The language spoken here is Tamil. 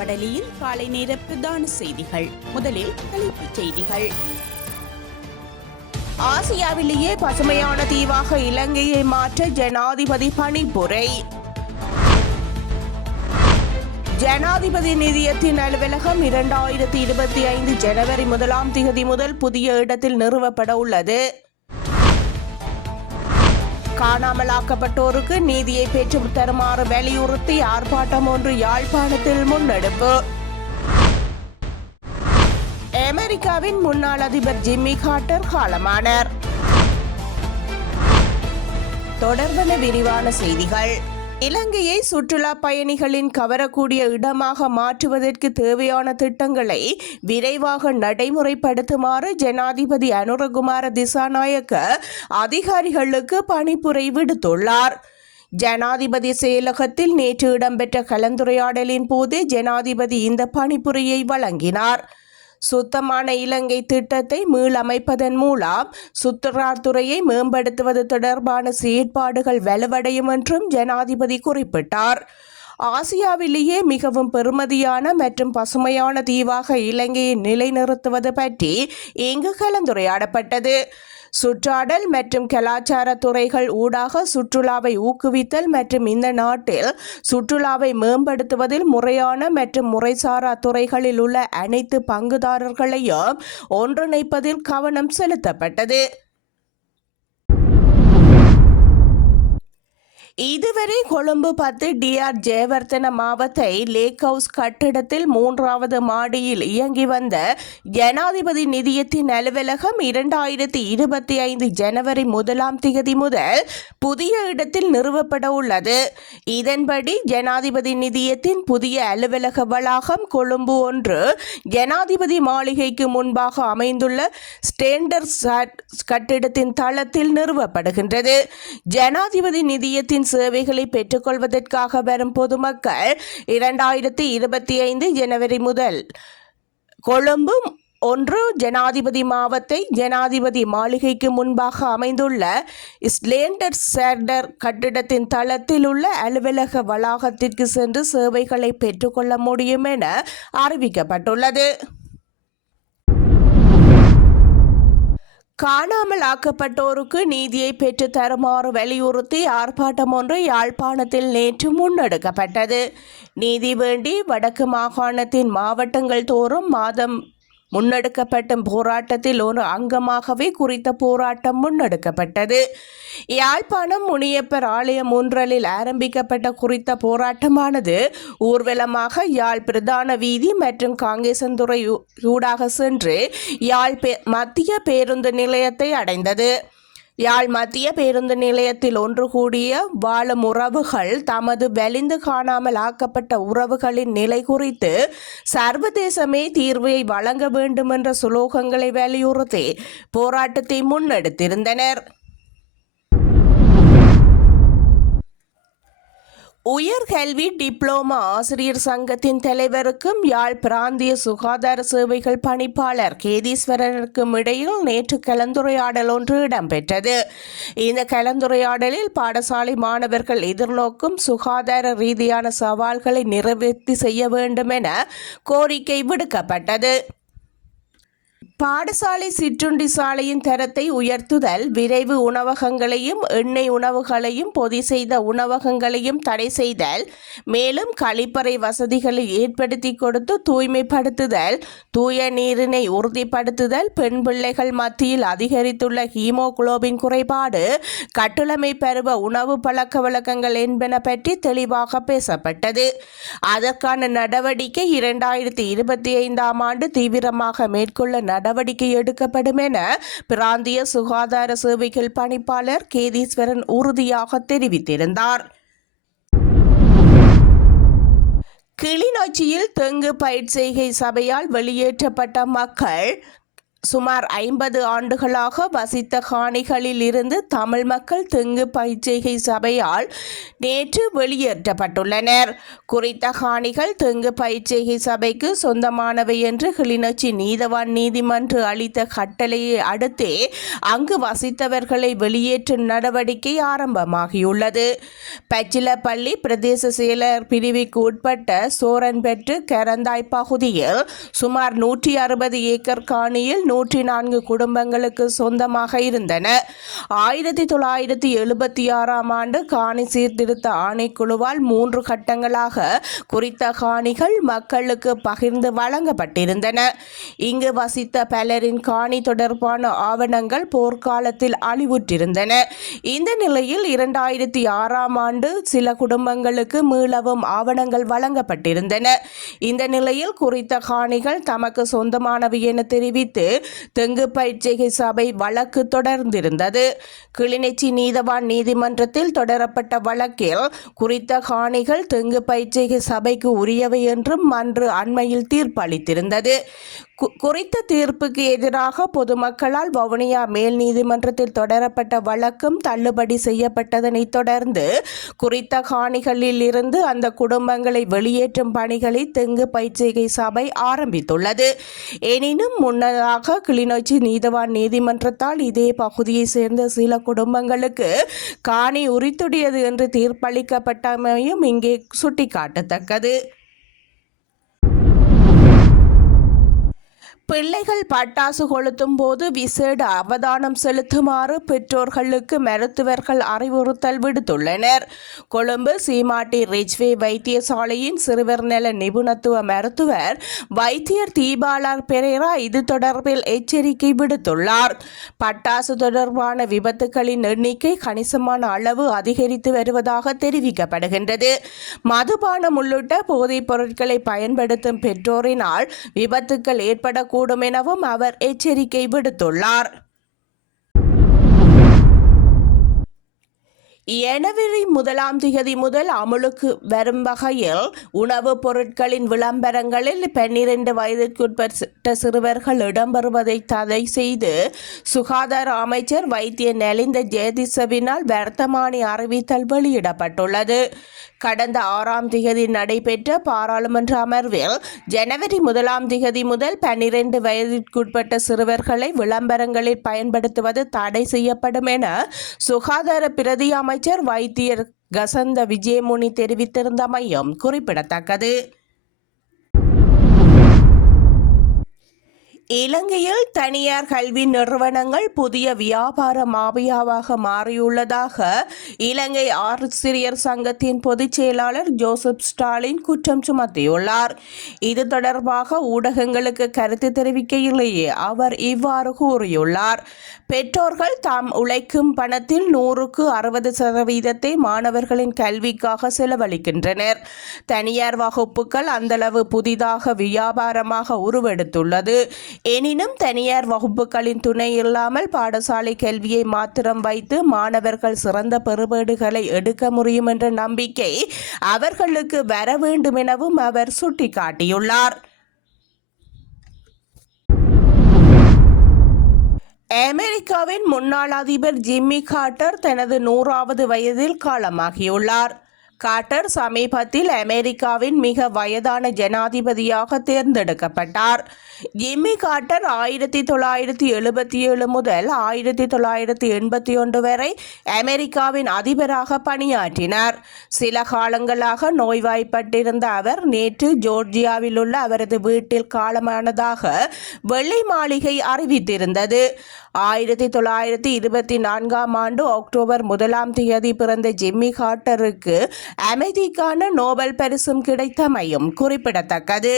வடலியில் காலை நேர பிரதான செய்திகள். முதலில் தலைப்புச் செய்திகள். ஆசியாவிலேயே பசுமையான தீவாக இலங்கையை மாற்ற ஜனாதிபதி பணிப்புரை. ஜனாதிபதி நிதியத்தின் அலுவலகம் 2025 ஜனவரி 1 முதல் புதிய இடத்தில் நிறுவப்பட உள்ளது. காணாமலாக்கப்பட்டோருக்கு நீதியை பெற்று தருமாறு வலியுறுத்தி ஆர்ப்பாட்டம் ஒன்று யாழ்ப்பாணத்தில் முன்னெடுப்பு. அமெரிக்காவின் முன்னாள் அதிபர் ஜிம்மி கார்ட்டர் காலமானார். தொடர்பான விரிவான செய்திகள். இலங்கையை சுற்றுலா பயணிகளின் கவரக்கூடிய இடமாக மாற்றுவதற்கு தேவையான திட்டங்களை விரைவாக நடைமுறைப்படுத்துமாறு ஜனாதிபதி அனுரகுமார திசாநாயக்க அதிகாரிகளுக்கு பணிப்புரை விடுத்துள்ளார். ஜனாதிபதி செயலகத்தில் நேற்று இடம்பெற்ற கலந்துரையாடலின் போது ஜனாதிபதி இந்த பணிப்புரையை வழங்கினார். சுத்தமான இலங்கை திட்டத்தை மீளமைப்பதன் மூலம் சுற்றுலாத்துறையை மேம்படுத்துவது தொடர்பான செயற்பாடுகள் வலுவடையும் என்றும் ஜனாதிபதி குறிப்பிட்டார். ஆசியாவிலேயே மிகவும் பெறுமதியான மற்றும் பசுமையான தீவாக இலங்கையை நிலைநிறுத்துவது பற்றி இங்கு கலந்துரையாடப்பட்டது. சுற்றாடல் மற்றும் கலாச்சார துறைகள் ஊடாக சுற்றுலாவை ஊக்குவித்தல் மற்றும் இந்த நாட்டில் சுற்றுலாவை மேம்படுத்துவதில் முறையான மற்றும் முறைசாரா துறைகளில் உள்ள அனைத்து பங்குதாரர்களையும் ஒன்றிணைப்பதில் கவனம் செலுத்தப்பட்டது. இதுவரை கொழும்பு 10 DR ஜெயவர்தன மாவத்தை லேக் ஹவுஸ் கட்டிடத்தில் 3வது மாடியில் இயங்கி வந்த ஜனாதிபதி நிதியத்தின் அலுவலகம் 2025 ஜனவரி 1 முதல் புதிய இடத்தில் நிறுவப்பட உள்ளது. இதன்படி ஜனாதிபதி நிதியத்தின் புதிய அலுவலக வளாகம் கொழும்பு 1 ஜனாதிபதி மாளிகைக்கு முன்பாக அமைந்துள்ள ஸ்டேண்டர்ட் கட்டிடத்தின் தளத்தில் நிறுவப்படுகின்றது. ஜனாதிபதி நிதியத்தின் சேவைகளை பெற்றுக்கொள்வதற்காக வரும் பொதுமக்கள் 2025 ஜனவரி முதல் கொழும்பு 1 ஜனாதிபதி மாவத்தை ஜனாதிபதி மாளிகைக்கு முன்பாக அமைந்துள்ள ஸ்லேண்டர் சேண்டர் கட்டிடத்தின் தளத்தில் உள்ள அலுவலக வளாகத்திற்கு சென்று சேவைகளை பெற்றுக்கொள்ள முடியும் என அறிவிக்கப்பட்டுள்ளது. காணாமல் ஆக்கப்பட்டோருக்கு நீதியை பெற்று தருமாறு வலியுறுத்தி ஆர்ப்பாட்டம் ஒன்று யாழ்ப்பாணத்தில் நேற்று முன்னெடுக்கப்பட்டது. நீதி வேண்டி வடக்கு மாகாணத்தின் மாவட்டங்கள் தோறும் மாதம் முன்னெடுக்கப்பட்ட போராட்டத்தில் ஒரு அங்கமாகவே குறித்த போராட்டம் முன்னெடுக்கப்பட்டது. யாழ்ப்பாணம் முனியப்பர் ஆலயம் ஒன்றலில் ஆரம்பிக்கப்பட்ட குறித்த போராட்டமானது ஊர்வலமாக யாழ் பிரதான வீதி மற்றும் காங்கேசன்துறை ஊடாக சென்று யாழ் மத்திய பேருந்து நிலையத்தை அடைந்தது. யாழ் மத்திய பேருந்து நிலையத்தில் ஒன்று கூடிய வாழும் உறவுகள் தமது வலிந்து காணாமல் ஆக்கப்பட்ட உறவுகளின் நிலை குறித்து சர்வதேசமே தீர்வை வழங்க வேண்டும் என்ற சுலோகங்களை வலியுறுத்தி போராட்டத்தை முன்னெடுத்திருந்தனர். உயர்கல்வி டிப்ளோமா ஆசிரியர் சங்கத்தின் தலைவருக்கும் யாழ் பிராந்திய சுகாதார சேவைகள் பணிப்பாளர் கேதீஸ்வரனுக்கும் இடையில் நேற்று கலந்துரையாடல் ஒன்று இடம்பெற்றது. இந்த கலந்துரையாடலில் பாடசாலை மாணவர்கள் எதிர்நோக்கும் சுகாதார ரீதியான சவால்களை நிறைவேற்றி செய்ய வேண்டும் என கோரிக்கை விடுக்கப்பட்டது. பாடசாலை சிற்றுண்டி சாலையின் தரத்தை உயர்த்துதல், விரைவு உணவகங்களையும் எண்ணெய் உணவுகளையும் பொதி செய்த உணவகங்களையும் தடை செய்தல், மேலும் கழிப்பறை வசதிகளை ஏற்படுத்தி கொடுத்து தூய்மைப்படுத்துதல், தூய நீரினை உறுதிப்படுத்துதல், பெண் பிள்ளைகள் மத்தியில் அதிகரித்துள்ள ஹீமோகுளோபின் குறைபாடு, கட்டுளமை பருவ உணவு பழக்க வழக்கங்கள் என்பன பற்றி தெளிவாக பேசப்பட்டது. அதற்கான நடவடிக்கை 2025 ஆண்டு தீவிரமாக மேற்கொள்ள நடவடிக்கை எடுக்கப்படும் என பிராந்திய சுகாதார சேவைகள் பணிப்பாளர் கேதீஸ்வரன் உறுதியாக தெரிவித்திருந்தார். கிளிநொச்சியில் தெங்கு பயிர்ச்செய்கை சபையால் வெளியேற்றப்பட்ட மக்கள் சுமார் 50 ஆண்டுகளாக வசித்த காணிகளில் இருந்து தமிழ் மக்கள் தெங்கு பயிற்சிகை சபையால் நேற்று வெளியேற்றப்பட்டுள்ளனர். குறித்த காணிகள் தெங்கு பயிற்சிகை சபைக்கு சொந்தமானவை என்று கிளிநொச்சி நீதவான் நீதிமன்றம் அளித்த கட்டளையை அடுத்தே அங்கு வசித்தவர்களை வெளியேற்றும் நடவடிக்கை ஆரம்பமாகியுள்ளது. பச்சிலப்பள்ளி பிரதேச செயலர் பிரிவுக்கு உட்பட்ட சோரன்பெற்று கரந்தாய் பகுதியில் சுமார் 160 ஏக்கர் காணியில் 104 குடும்பங்களுக்கு சொந்தமாக இருந்தன. 1976ஆம் ஆண்டு காணி சீர்திருத்த ஆணைக்குழுவால் 3 கட்டங்களாக குறித்த காணிகள் மக்களுக்கு பகிர்ந்து வழங்கப்பட்டிருந்தன. இங்கு வசித்த பலரின் காணி தொடர்பான ஆவணங்கள் போர்க்காலத்தில் அழிவுற்றிருந்தன. இந்த நிலையில் 2006ஆம் ஆண்டு சில குடும்பங்களுக்கு மீளவும் ஆவணங்கள் வழங்கப்பட்டிருந்தன. இந்த நிலையில் குறித்த காணிகள் தமக்கு சொந்தமானவை என தெரிவித்து தெங்கு பயிற்சிகை சபை வழக்கு தொடர்ந்திருந்தது. கிளிநொச்சி நீதவான் நீதிமன்றத்தில் தொடரப்பட்ட வழக்கில் குறித்த காணிகள் தெங்கு பயிற்சிகை சபைக்கு உரியவை என்றும் மன்று அண்மையில் தீர்ப்பளித்திருந்தது. குறித்த தீர்ப்புக்கு எதிராக பொதுமக்களால் வவுனியா மேல் நீதிமன்றத்தில் தொடரப்பட்ட வழக்கும் தள்ளுபடி செய்யப்பட்டதனை தொடர்ந்து குறித்த காணிகளில் இருந்து அந்த குடும்பங்களை வெளியேற்றும் பணிகளை தெங்கு பயிற்சிகை சபை ஆரம்பித்துள்ளது. எனினும் முன்னதாக கிளிநொச்சி நீதவான் நீதிமன்றத்தால் இதே பகுதியை சேர்ந்த சில குடும்பங்களுக்கு காணி உரித்துடையது என்று தீர்ப்பளிக்கப்பட்டமையும் இங்கே சுட்டிக்காட்டத்தக்கது. பிள்ளைகள் பட்டாசு கொளுத்தும் போது விசேட அவதானம் செலுத்துமாறு பெற்றோர்களுக்கு மருத்துவர்கள் அறிவுறுத்தல் விடுத்துள்ளனர். கொழும்பு சீமாட்டி ரிஜ்வே வைத்தியசாலையின் சிறுவர் நல நிபுணத்துவ மருத்துவர் வைத்தியர் தீபாலார் பெரேரா இது தொடர்பில் எச்சரிக்கை விடுத்துள்ளார். பட்டாசு தொடர்பான விபத்துகளின் எண்ணிக்கை கணிசமான அளவு அதிகரித்து வருவதாக தெரிவிக்கப்படுகின்றது. மதுபானம் உள்ளிட்ட போதைப் பொருட்களை பயன்படுத்தும் பெற்றோரினால் விபத்துக்கள் ஏற்படக்கூடும் எனவும் அவர் எச்சரிக்கை விடுத்துள்ளார். ஜனவரி 1 முதல் அமுலுக்கு வரும் வகையில் உணவுப் பொருட்களின் விளம்பரங்களில் 12 வயதிற்குட்பட்ட சிறுவர்கள் இடம்பெறுவதை தடை செய்து சுகாதார அமைச்சர் வைத்திய நலிந்த ஜெயதிசவினால் வர்த்தமானி அறிவித்தல் வெளியிடப்பட்டுள்ளது. கடந்த 6ஆம் திகதி நடைபெற்ற பாராளுமன்ற அமர்வில் ஜனவரி 1 முதல் 12 வயதிற்குட்பட்ட சிறுவர்களை விளம்பரங்களில் பயன்படுத்துவது தடை செய்யப்படும் என சுகாதார பிரதி அமைச்சர் வைத்தியர் கசந்த விஜயமுனி தெரிவித்திருந்தமையும் குறிப்பிடத்தக்கது. இலங்கையில் தனியார் கல்வி நிறுவனங்கள் புதிய வியாபார மாபியாவாக மாறியுள்ளதாக இலங்கை ஆசிரியர் சங்கத்தின் பொதுச் செயலாளர் ஜோசப் ஸ்டாலின் குற்றம் சுமத்தியுள்ளார். இது தொடர்பாக ஊடகங்களுக்கு கருத்து தெரிவிக்கையிலேயே அவர் இவ்வாறு கூறியுள்ளார். பெற்றோர்கள் தாம் உழைக்கும் பணத்தில் 100க்கு 60% மாணவர்களின் கல்விக்காக செலவழிக்கின்றனர். தனியார் வகுப்புகள் அந்தளவு புதிதாக வியாபாரமாக உருவெடுத்துள்ளது. எனினும் தனியார் வகுப்புகளின் துணை இல்லாமல் பாடசாலை கல்வியை மாத்திரம் வைத்து மாணவர்கள் சிறந்த பெறுபேடுகளை எடுக்க முடியும் என்ற நம்பிக்கை அவர்களுக்கு வர வேண்டும் எனவும் அவர் சுட்டிக்காட்டியுள்ளார். அமெரிக்காவின் முன்னாள் அதிபர் ஜிம்மி கார்ட்டர் தனது 100வது வயதில் காலமாகியுள்ளார். கார்ட்டர் சமீபத்தில் அமெரிக்காவின் மிக வயதான ஜனாதிபதியாக தேர்ந்தெடுக்கப்பட்டார். ஜிம்மி கார்ட்டர் 1977 முதல் 1981 வரை அமெரிக்காவின் அதிபராக பணியாற்றினார். சில காலங்களாக நோய்வாய்ப்பட்டிருந்த அவர் நேற்று ஜோர்ஜியாவில் உள்ள அவரது வீட்டில் காலமானதாக வெள்ளை மாளிகை அறிவித்திருந்தது. 1924ஆம் ஆண்டு அக்டோபர் 1 பிறந்த ஜிம்மி கார்ட்டருக்கு அமைதிக்கான நோபல் பரிசும் கிடைத்தமையும் குறிப்பிடத்தக்கது.